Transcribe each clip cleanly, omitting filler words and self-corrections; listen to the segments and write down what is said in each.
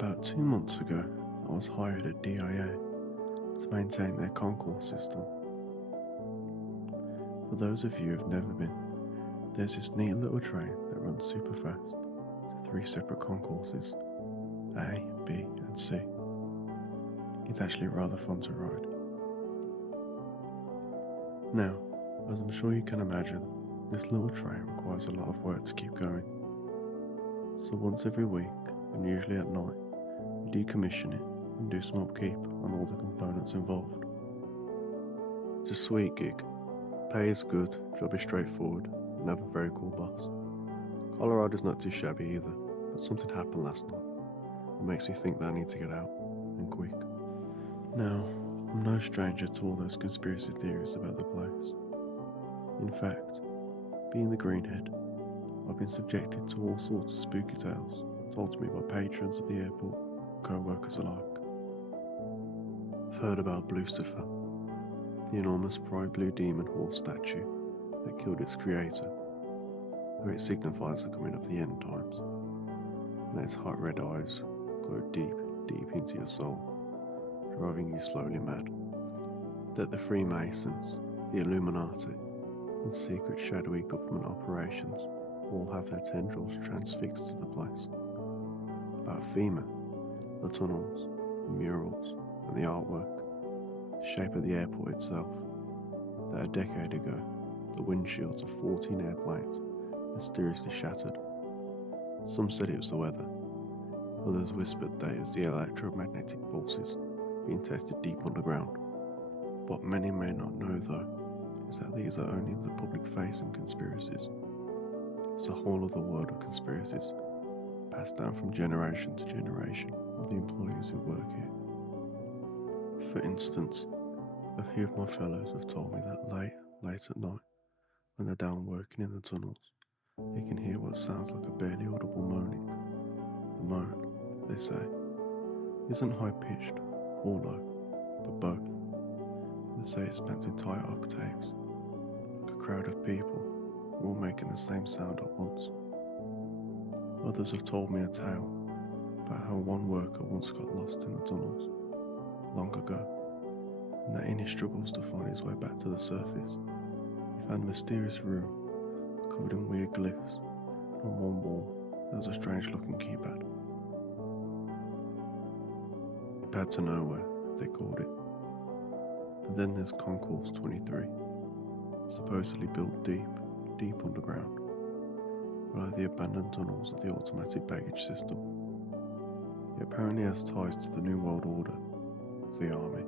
About 2 months ago, I was hired at DIA to maintain their concourse system. For those of you who've never been, there's this neat little train that runs super fast to 3 separate concourses, A, B and C. It's actually rather fun to ride. Now, as I'm sure you can imagine, this little train requires a lot of work to keep going. So once every week, and usually at night, we decommission it and do some upkeep on all the components involved. It's a sweet gig, pay is good, job is straightforward, and have a very cool boss. Colorado's not too shabby either, but something happened last night that makes me think that I need to get out, and quick. Now, I'm no stranger to all those conspiracy theories about the place. In fact, being the greenhead, I've been subjected to all sorts of spooky tales told to me by patrons at the airport, co-workers alike. I've heard about Lucifer, the enormous bright blue demon horse statue that killed its creator, where it signifies the coming of the end times, and its hot red eyes glow deep, deep into your soul, driving you slowly mad. That the Freemasons, the Illuminati, and secret shadowy government operations all have their tendrils transfixed to the place. About FEMA, the tunnels, the murals, and the artwork, the shape of the airport itself, that a decade ago, the windshields of 14 airplanes mysteriously shattered. Some said it was the weather, others whispered that it was the electromagnetic pulses being tested deep underground. What many may not know though, is that these are only the public-facing conspiracies. It's a whole other world of conspiracies, passed down from generation to generation of the employees who work here. For instance, a few of my fellows have told me that late at night, when they're down working in the tunnels, they can hear what sounds like a barely audible moaning. The moan, they say, isn't high-pitched or low, but both. They say it's spent in tight octaves, like a crowd of people, all making the same sound at once. Others have told me a tale about how one worker once got lost in the tunnels, long ago, and that in his struggles to find his way back to the surface, he found a mysterious room covered in weird glyphs, and on one wall there was a strange looking keypad. Pad to nowhere, they called it. And then there's Concourse 23, supposedly built deep, deep underground, below the abandoned tunnels of the automatic baggage system. It apparently has ties to the New World Order, the army,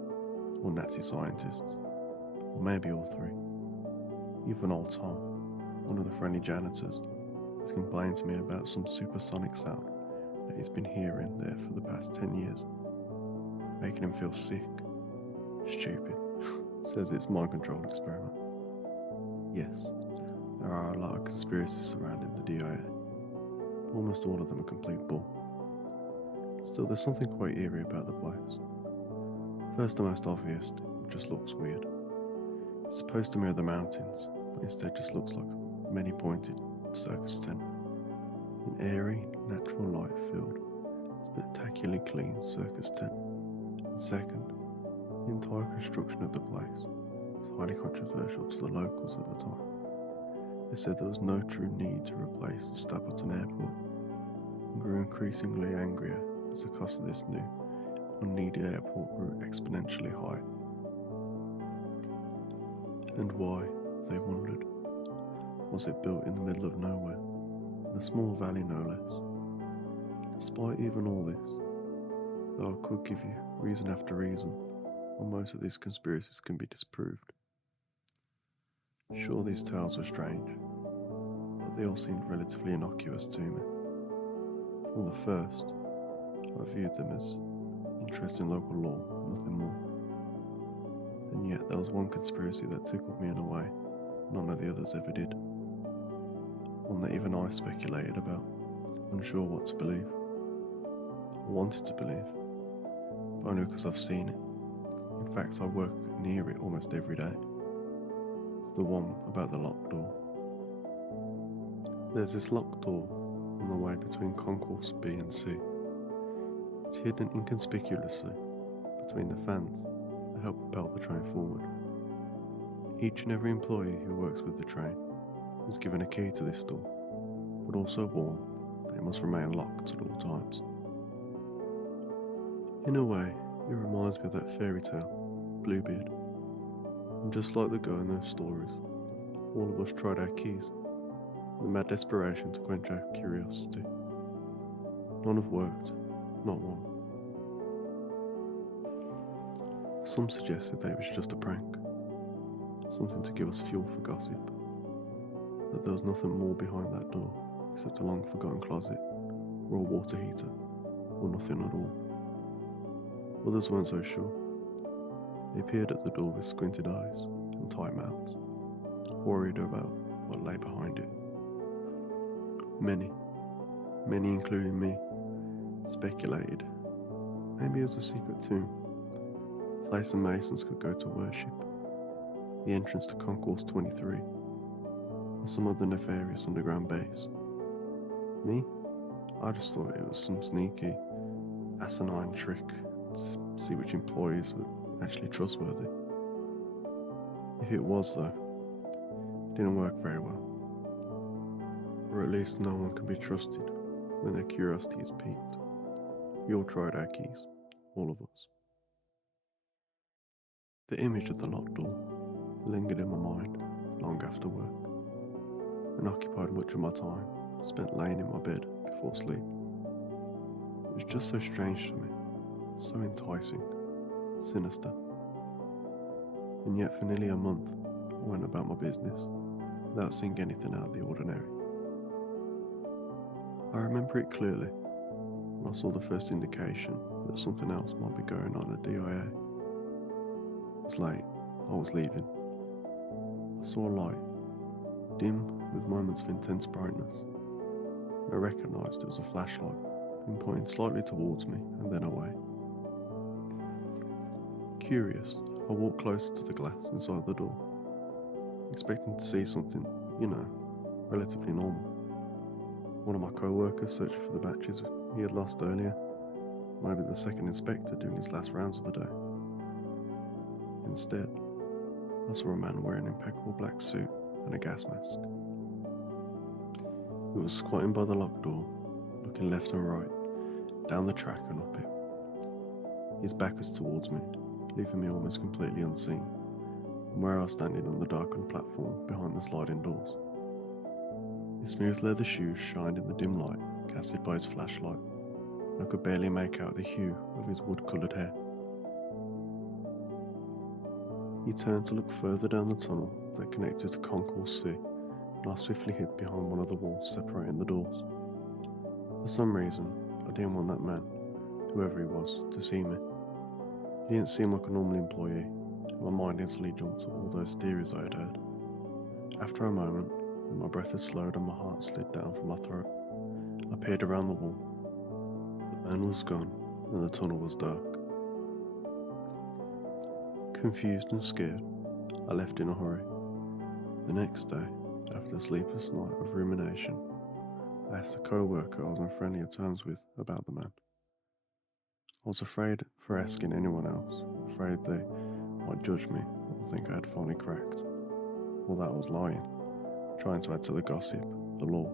or Nazi scientists, or maybe all three. Even old Tom, one of the friendly janitors, has complained to me about some supersonic sound that he's been hearing there for the past 10 years, making him feel sick. Stupid. Says it's mind control experiment. Yes, there are a lot of conspiracies surrounding the DIA. Almost all of them are complete bull. Still, there's something quite eerie about the place. First and most obvious, it just looks weird. It's supposed to mirror the mountains, but instead just looks like a many-pointed circus tent. An airy, natural light-filled, spectacularly clean circus tent. And second, the entire construction of the place was highly controversial to the locals at the time. They said there was no true need to replace the Stapleton Airport, and grew increasingly angrier as the cost of this new, unneeded airport grew exponentially high. And why, they wondered. Was it built in the middle of nowhere, in a small valley no less? Despite even all this, though I could give you reason after reason, and most of these conspiracies can be disproved. Sure, these tales are strange, but they all seemed relatively innocuous to me. From the first, I viewed them as interest in local law, nothing more. And yet there was one conspiracy that tickled me in a way none of the others ever did. One that even I speculated about, unsure what to believe. I wanted to believe, but only because I've seen it. In fact, I work near it almost every day. It's the one about the locked door. There's this locked door on the way between Concourse B and C. It's hidden inconspicuously between the fans that help propel the train forward. Each and every employee who works with the train is given a key to this door, but also warned that it must remain locked at all times. In a way, it reminds me of that fairy tale, Bluebeard. And just like the girl in those stories, all of us tried our keys, in the mad desperation to quench our curiosity. None have worked, not one. Some suggested that it was just a prank, something to give us fuel for gossip, that there was nothing more behind that door except a long forgotten closet, or a water heater, or nothing at all. Others weren't so sure. They peered at the door with squinted eyes and tight mouths, worried about what lay behind it. Many including me, speculated maybe it was a secret tomb, a place the Masons could go to worship, the entrance to Concourse 23, or some other nefarious underground base. Me? I just thought it was some sneaky, asinine trick to see which employees were actually trustworthy. If it was, though, it didn't work very well. Or at least no one can be trusted when their curiosity is piqued. We all tried our keys, all of us. The image of the locked door lingered in my mind long after work, and occupied much of my time spent laying in my bed before sleep. It was just so strange to me, so enticing, sinister. And yet for nearly a month I went about my business without seeing anything out of the ordinary. I remember it clearly when I saw the first indication that something else might be going on at DIA. It was late, I was leaving. I saw a light, dim with moments of intense brightness. I recognised it was a flashlight, being pointed slightly towards me and then away. Curious, I walked closer to the glass inside the door, expecting to see something, relatively normal. One of my co-workers searching for the batches he had lost earlier, maybe the second inspector doing his last rounds of the day. Instead, I saw a man wearing an impeccable black suit and a gas mask. He was squatting by the locked door, looking left and right, down the track and up it. His back was towards me, leaving me almost completely unseen, from where I was standing on the darkened platform behind the sliding doors. His smooth leather shoes shined in the dim light casted by his flashlight, and I could barely make out the hue of his wood-coloured hair. He turned to look further down the tunnel that connected to Concourse C, and I swiftly hid behind one of the walls separating the doors. For some reason, I didn't want that man, whoever he was, to see me. He didn't seem like a normal employee, and my mind instantly jumped to all those theories I had heard. After a moment, when my breath had slowed and my heart slid down from my throat, I peered around the wall. The man was gone, and the tunnel was dark. Confused and scared, I left in a hurry. The next day, after a sleepless night of rumination, I asked a co-worker I was on friendlier terms with about the man. I was afraid for asking anyone else, afraid they might judge me or think I had finally cracked. Well, that was lying, trying to add to the gossip, the law.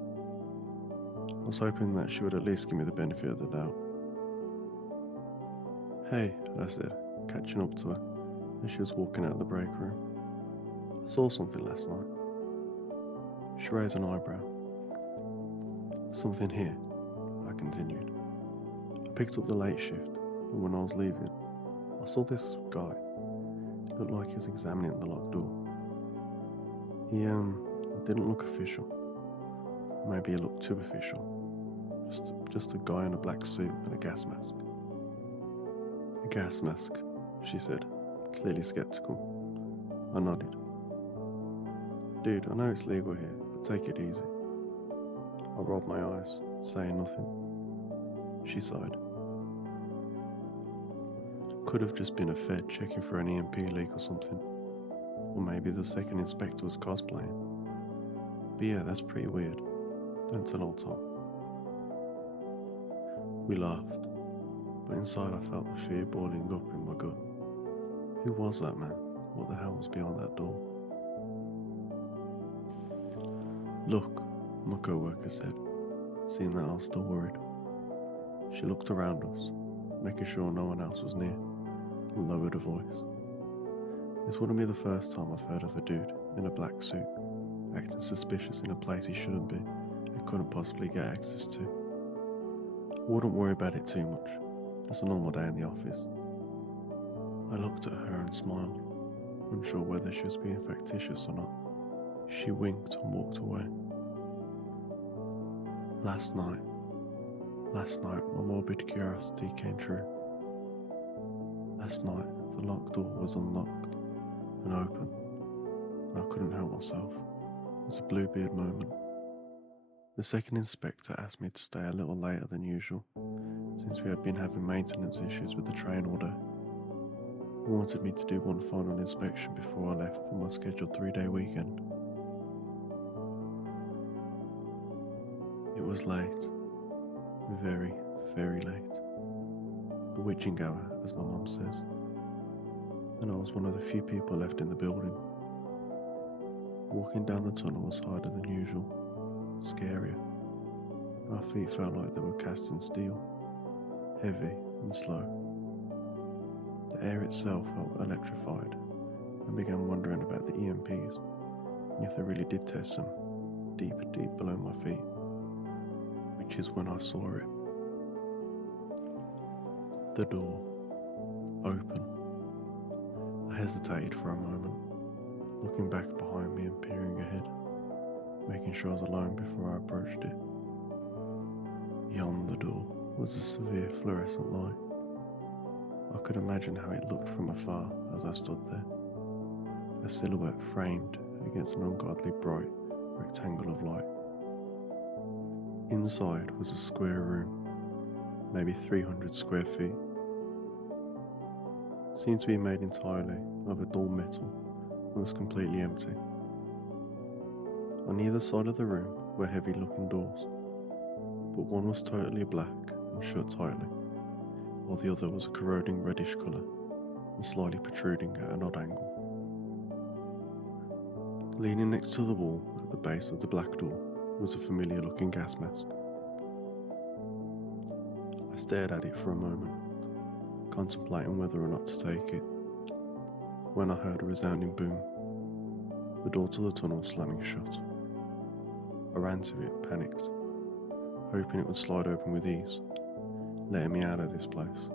I was hoping that she would at least give me the benefit of the doubt. "Hey," I said, catching up to her as she was walking out of the break room. "I saw something last night." She raised an eyebrow. "Something here," I continued. "I picked up the late shift, and when I was leaving, I saw this guy. It looked like he was examining the locked door. He didn't look official. Maybe he looked too official. Just a guy in a black suit and a gas mask." "A gas mask," she said, clearly skeptical. I nodded. "Dude, I know it's legal here, but take it easy." I rolled my eyes, saying nothing. She sighed. Could have just been a Fed checking for an EMP leak or something. Or maybe the second inspector was cosplaying. But yeah, that's pretty weird. Don't tell old Tom. We laughed. but inside I felt the fear boiling up in my gut. Who was that man? What the hell was behind that door? Look, my co-worker said, seeing that I was still worried. She looked around us, making sure no one else was near, and lowered her voice. This wouldn't be the first time I've heard of a dude in a black suit acting suspicious in a place he shouldn't be and couldn't possibly get access to. I wouldn't worry about it too much. It's a normal day in the office. I looked at her and smiled, unsure whether she was being facetious or not. She winked and walked away. Last night, my morbid curiosity came true. Last night, the locked door was unlocked and open, and I couldn't help myself. It was a Bluebeard moment. The second inspector asked me to stay a little later than usual, since we had been having maintenance issues with the train all day. He wanted me to do one final inspection before I left for my scheduled 3-day weekend. It was late. Very, very late. The witching hour, as my mum says. And I was one of the few people left in the building. Walking down the tunnel was harder than usual, scarier. My feet felt like they were cast in steel, heavy and slow. The air itself felt electrified. I began wondering about the EMPs, and if they really did test them deep, deep below my feet. Which is when I saw it. The door. Open. I hesitated for a moment, looking back behind me and peering ahead, making sure I was alone before I approached it. Beyond the door was a severe fluorescent light. I could imagine how it looked from afar as I stood there, a silhouette framed against an ungodly bright rectangle of light. Inside was a square room, maybe 300 square feet. It seemed to be made entirely of a dull metal and was completely empty. On either side of the room were heavy-looking doors, but one was totally black and shut tightly, while the other was a corroding reddish colour and slightly protruding at an odd angle. Leaning next to the wall at the base of the black door was a familiar looking gas mask. I stared at it for a moment, contemplating whether or not to take it, when I heard a resounding boom, the door to the tunnel slamming shut. I ran to it, panicked, hoping it would slide open with ease, letting me out of this place.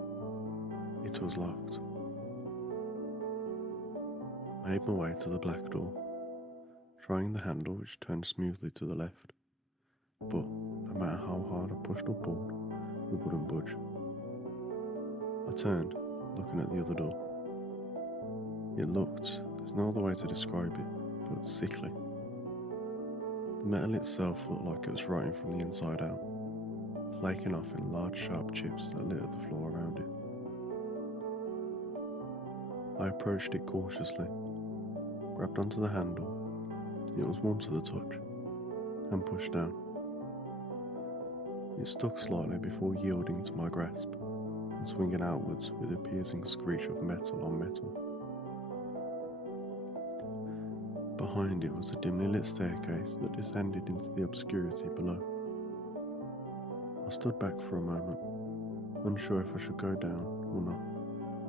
It was locked. I made my way to the black door, trying the handle which turned smoothly to the left, but no matter how hard I pushed or pulled, it wouldn't budge. I turned, looking at the other door. It looked, there's no other way to describe it, but sickly. The metal itself looked like it was rotting from the inside out, flaking off in large sharp chips that littered the floor around it. I approached it cautiously, grabbed onto the handle. It was warm to the touch, and pushed down. It stuck slightly before yielding to my grasp and swinging outwards with a piercing screech of metal on metal. Behind it was a dimly lit staircase that descended into the obscurity below. I stood back for a moment, unsure if I should go down or not,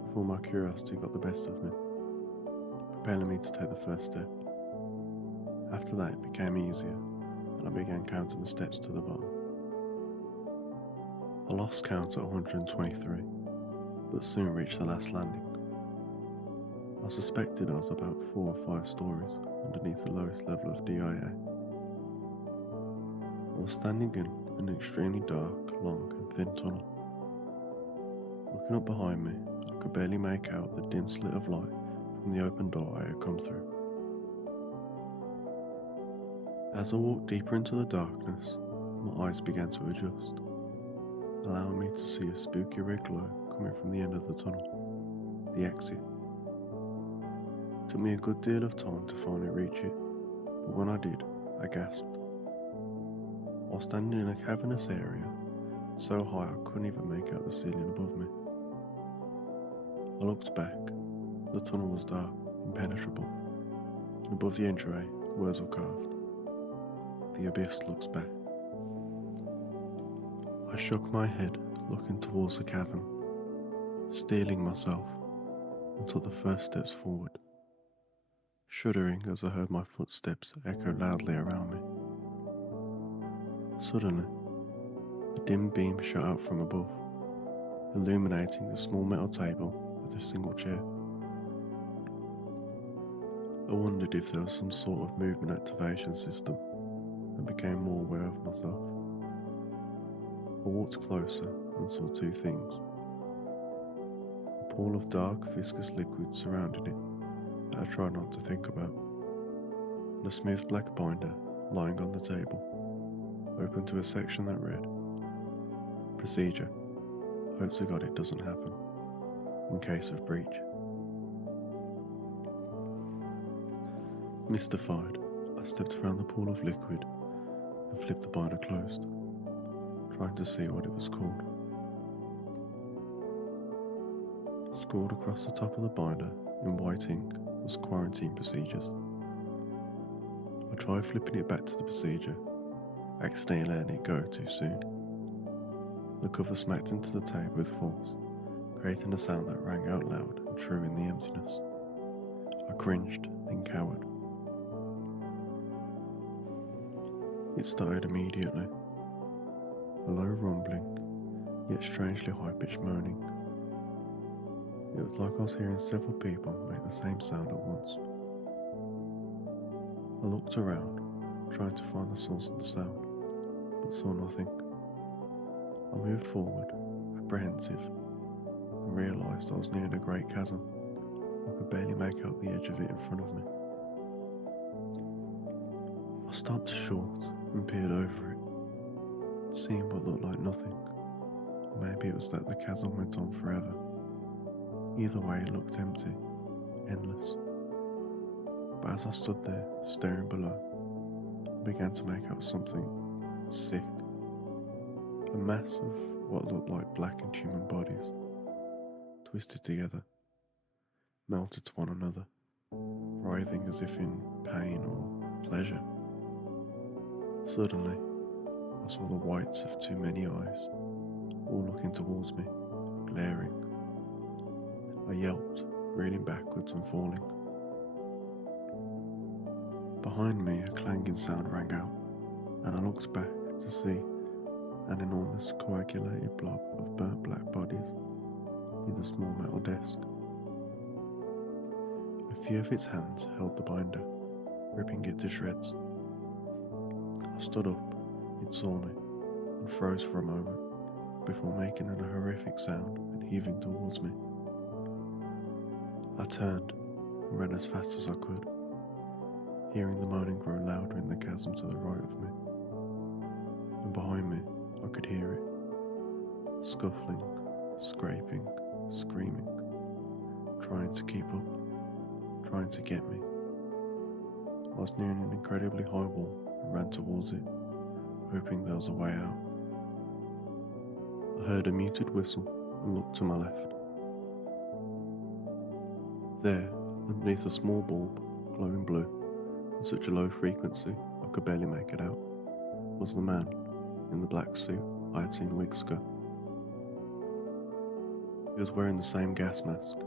before my curiosity got the best of me, propelling me to take the first step. After that it became easier, and I began counting the steps to the bottom. I lost count at 123, but soon reached the last landing. I suspected I was about 4 or 5 stories underneath the lowest level of DIA. I was standing in an extremely dark, long and thin tunnel. Looking up behind me, I could barely make out the dim slit of light from the open door I had come through. As I walked deeper into the darkness, my eyes began to adjust, allowing me to see a spooky red glow coming from the end of the tunnel, the exit. It took me a good deal of time to finally reach it, but when I did, I gasped. While standing in a cavernous area, so high I couldn't even make out the ceiling above me. I looked back. The tunnel was dark, impenetrable, and above the entryway, words were carved. The abyss looks back. I shook my head, looking towards the cavern, steeling myself, and took the first steps forward, shuddering as I heard my footsteps echo loudly around me. Suddenly, a dim beam shot out from above, illuminating a small metal table with a single chair. I wondered if there was some sort of movement activation system and became more aware of myself. I walked closer and saw two things. A pool of dark, viscous liquid surrounding it that I tried not to think about, and a smooth black binder lying on the table, open to a section that read, "Procedure. Hope to God it doesn't happen. In case of breach." Mystified, I stepped around the pool of liquid and flipped the binder closed, trying to see what it was called. Scrawled across the top of the binder in white ink was quarantine procedures. I tried flipping it back to the procedure, accidentally letting it go too soon. The cover smacked into the table with force, creating a sound that rang out loud and true in the emptiness. I cringed, then cowered. It started immediately. A low rumbling, yet strangely high-pitched moaning. It was like I was hearing several people make the same sound at once. I looked around, trying to find the source of the sound, but saw nothing. I moved forward, apprehensive, and realised I was near a great chasm. I could barely make out the edge of it in front of me. I stopped short and peered over it, seeing what looked like nothing. Maybe it was that the chasm went on forever. Either way, it looked empty, endless. But as I stood there, staring below, I began to make out something sick. A mass of what looked like blackened human bodies, twisted together, melted to one another, writhing as if in pain or pleasure. Suddenly, I saw the whites of too many eyes, all looking towards me, glaring. I yelped, reeling backwards and falling. Behind me, a clanging sound rang out, and I looked back to see an enormous coagulated blob of burnt black bodies near the small metal desk. A few of its hands held the binder, ripping it to shreds. I stood up, it saw me, and froze for a moment, before making a horrific sound and heaving towards me. I turned and ran as fast as I could, hearing the moaning grow louder in the chasm to the right of me. And behind me, I could hear it, scuffling, scraping, screaming, trying to keep up, trying to get me. I was near an incredibly high wall and ran towards it, hoping there was a way out. I heard a muted whistle and looked to my left. There, underneath a small bulb, glowing blue, at such a low frequency I could barely make it out, was the man in the black suit I had seen weeks ago. He was wearing the same gas mask.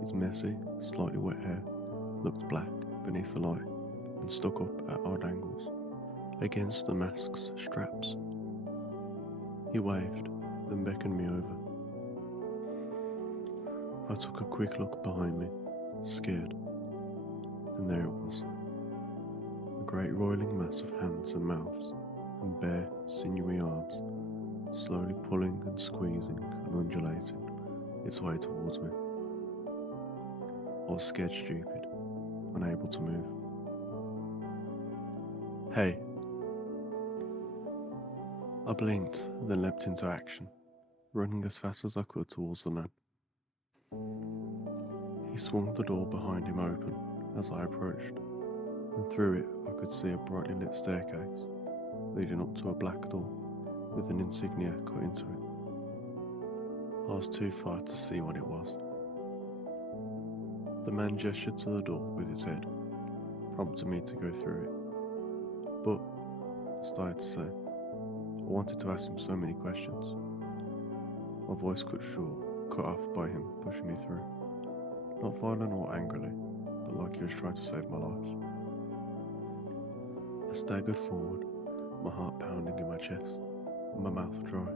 His messy, slightly wet hair looked black beneath the light and stuck up at odd angles against the mask's straps. He waved, then beckoned me over. I took a quick look behind me, scared, and there it was. A great roiling mass of hands and mouths and bare, sinewy arms, slowly pulling and squeezing and undulating its way towards me. I was scared stupid, unable to move. "Hey!" I blinked, then leapt into action, running as fast as I could towards the man. He swung the door behind him open as I approached, and through it I could see a brightly lit staircase leading up to a black door with an insignia cut into it. I was too far to see what it was. The man gestured to the door with his head, prompting me to go through it. But, I started to say, I wanted to ask him so many questions. My voice cut off by him pushing me through. Not violently or angrily, but like he was trying to save my life. I staggered forward, my heart pounding in my chest, and my mouth dry.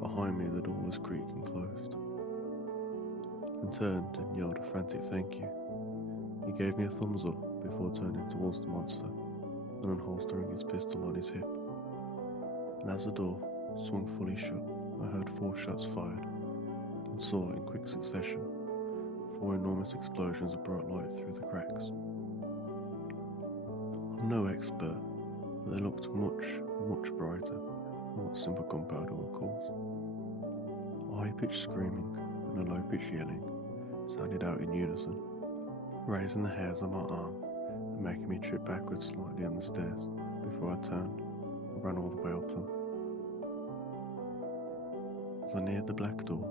Behind me the door was creaking closed. And turned and yelled a frantic thank you. He gave me a thumbs up before turning towards the monster and unholstering his pistol on his hip. And as the door swung fully shut, I heard 4 shots fired and saw in quick succession 4 enormous explosions of bright light through the cracks. I'm no expert, but they looked much brighter than what simple gunpowder would cause. A high-pitched screaming and a low-pitched yelling sounded out in unison, raising the hairs on my arm and making me trip backwards slightly on the stairs before I turned and ran all the way up them. As I neared the black door,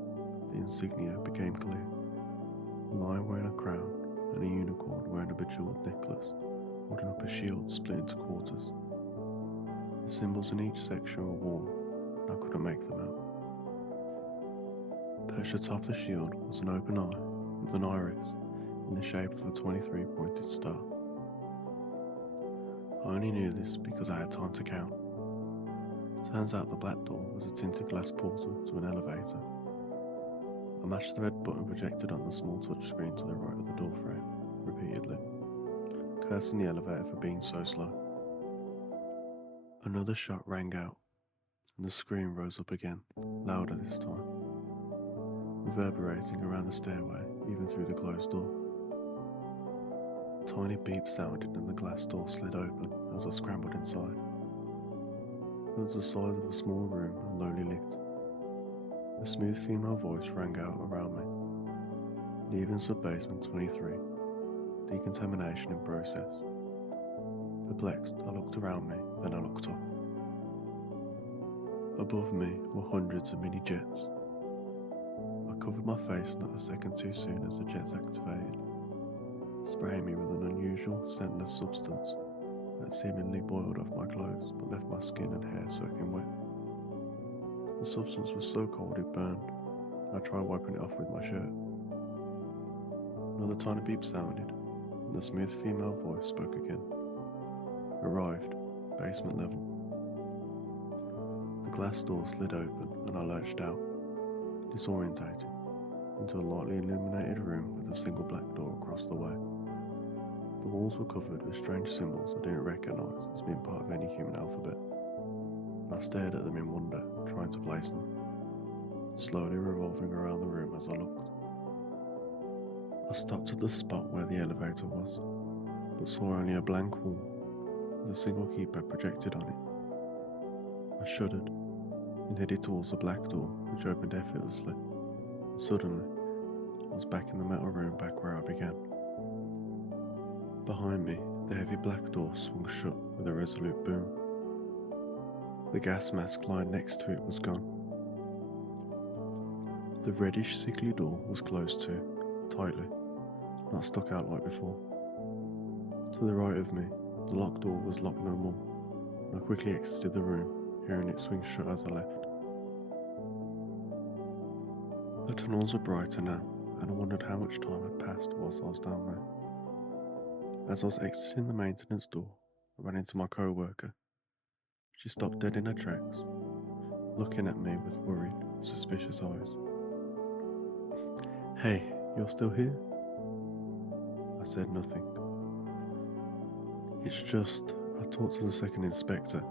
the insignia became clear. A lion wearing a crown and a unicorn wearing a bejeweled necklace, holding up a shield split into quarters. The symbols in each section were worn, and I couldn't make them out. Perched atop the shield was an open eye with an iris in the shape of a 23-pointed star. I only knew this because I had time to count. Turns out the black door was a tinted glass portal to an elevator. I mashed the red button projected on the small touchscreen to the right of the door frame, repeatedly, cursing the elevator for being so slow. Another shot rang out, and the scream rose up again, louder this time, reverberating around the stairway, even through the closed door. A tiny beep sounded and the glass door slid open as I scrambled inside. It was the size of a small room and lowly lit. A smooth female voice rang out around me. Leaving sub-basement 23. Decontamination in process. Perplexed, I looked around me, then I looked up. Above me were hundreds of mini jets. I covered my face not a second too soon as the jets activated, spraying me with an unusual, scentless substance that seemingly boiled off my clothes but left my skin and hair soaking wet. The substance was so cold it burned, and I tried wiping it off with my shirt. Another tiny beep sounded, and the smooth female voice spoke again. Arrived, basement level. The glass door slid open and I lurched out, disorientated, into a lightly illuminated room with a single black door across the way. The walls were covered with strange symbols I didn't recognise as being part of any human alphabet, and I stared at them in wonder, trying to place them, slowly revolving around the room as I looked. I stopped at the spot where the elevator was, but saw only a blank wall with a single keypad projected on it. I shuddered and headed towards the black door, which opened effortlessly, and suddenly I was back in the metal room back where I began. Behind me, the heavy black door swung shut with a resolute boom. The gas mask lying next to it was gone. The reddish, sickly door was closed too, tightly, not stuck out like before. To the right of me, the locked door was locked no more, and I quickly exited the room, hearing it swing shut as I left. The tunnels were brighter now, and I wondered how much time had passed whilst I was down there. As I was exiting the maintenance door, I ran into my co-worker. She stopped dead in her tracks, looking at me with worried, suspicious eyes. "Hey, you're still here?" I said nothing. "It's just, I talked to the second inspector.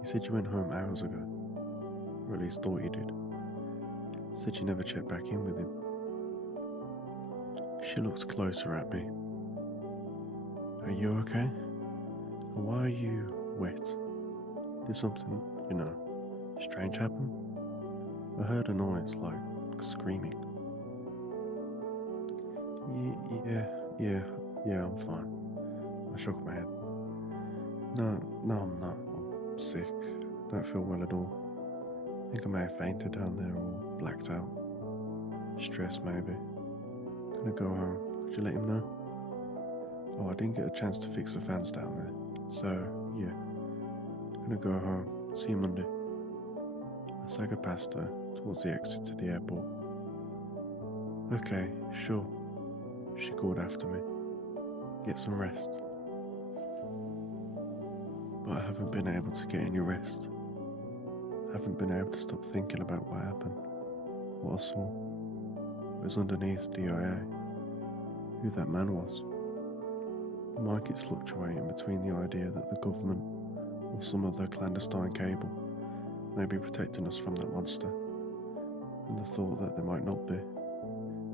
He said you went home hours ago, or at least thought you did. Said you never checked back in with him." She looked closer at me. "Are you okay? And why are you wet? Did something, strange happen? I heard a noise like screaming." Yeah, I'm fine." I shook my head. No, I'm not. I'm sick. Don't feel well at all. Think I may have fainted down there or blacked out. Stress maybe. Gonna go home. Could you let him know? Oh, I didn't get a chance to fix the fans down there. So, yeah. Gonna go home. See you Monday. I sag past her towards the exit to the airport. Okay, sure, she called after me. Get some rest. But I haven't been able to get any rest. I haven't been able to stop thinking about what happened, what I saw, what was underneath DIA, who that man was. My mind keeps fluctuating between the idea that the government or some other clandestine cable may be protecting us from that monster, and the thought that they might not be,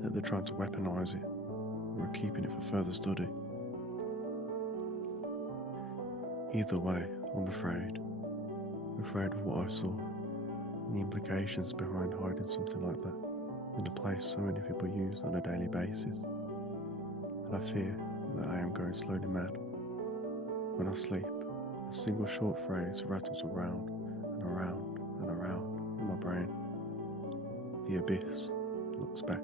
that they're trying to weaponise it, or are keeping it for further study. Either way, I'm afraid of what I saw, and the implications behind hiding something like that in a place so many people use on a daily basis. And I fear that I am going slowly mad. When I sleep, a single short phrase rattles around and around and around in my brain. The abyss looks back.